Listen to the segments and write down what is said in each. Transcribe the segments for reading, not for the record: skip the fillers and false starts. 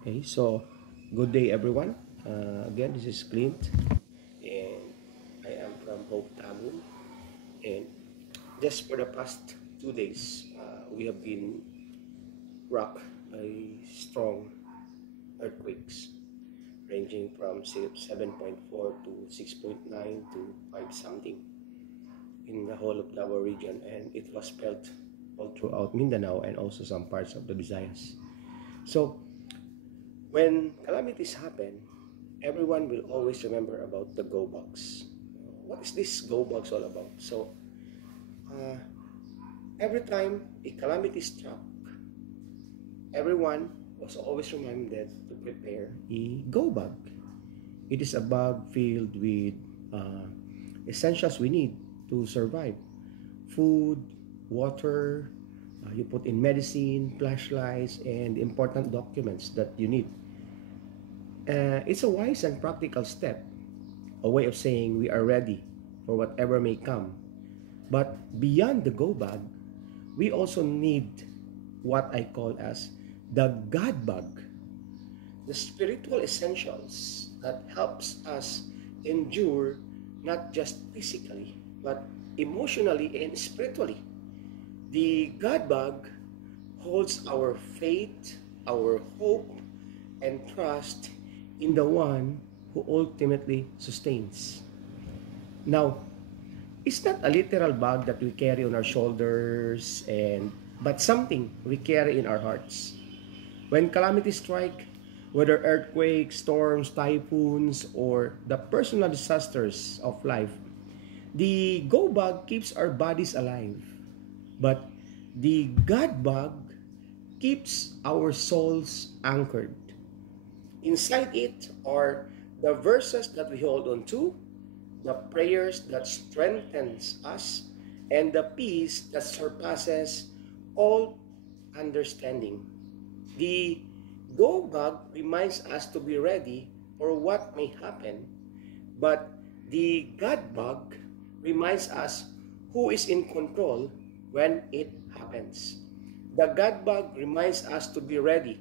Okay, so good day everyone. Again, this is Clint, and I am from Hope Tabun. And just for the past 2 days, we have been rocked by strong earthquakes, ranging from 7.4 to 6.9 to 5 something in the whole of Davao region, and it was felt all throughout Mindanao and also some parts of the Visayas. So when calamities happen, everyone will always remember about the go box. What is this go box all about? So, uh, every time a calamity struck, everyone was always reminded to prepare a go bag. It is a bag filled with uh, essentials we need to survive: food, water. You put in medicine, flashlights, and important documents that you need. It's a wise and practical step, a way of saying we are ready for whatever may come. But beyond the go bag, we also need what I call as the God bag, the spiritual essentials that helps us endure not just physically, but emotionally and spiritually. The God bag holds our faith, our hope, and trust in the one who ultimately sustains. Now, it's not a literal bag that we carry on our shoulders but something we carry in our hearts. When calamities strike, whether earthquakes, storms, typhoons, or the personal disasters of life, the go bag keeps our bodies alive. But the God bag keeps our souls anchored. Inside it are the verses that we hold on to, the prayers that strengthens us, and the peace that surpasses all understanding. The go bag reminds us to be ready for what may happen, but the God bag reminds us who is in control when it happens. The God bag reminds us to be ready,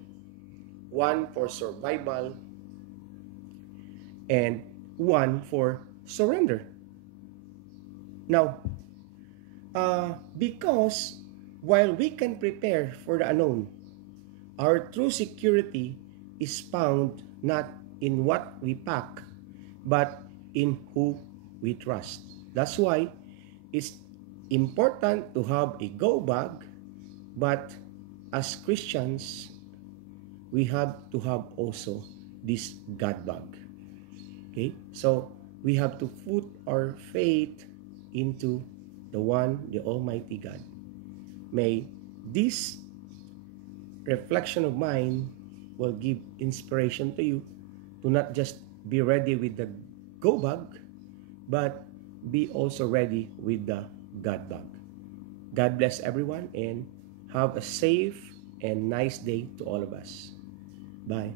one for survival and one for surrender. Now, because while we can prepare for the unknown, our true security is found not in what we pack, but in who we trust. That's why it's important to have a go bag, but as Christians, we have to have also this God bag. Okay? So we have to put our faith into the one, the Almighty God. May this reflection of mine will give inspiration to you to not just be ready with the go bag, but be also ready with the God bag. God bless everyone and have a safe and nice day to all of us. Bye.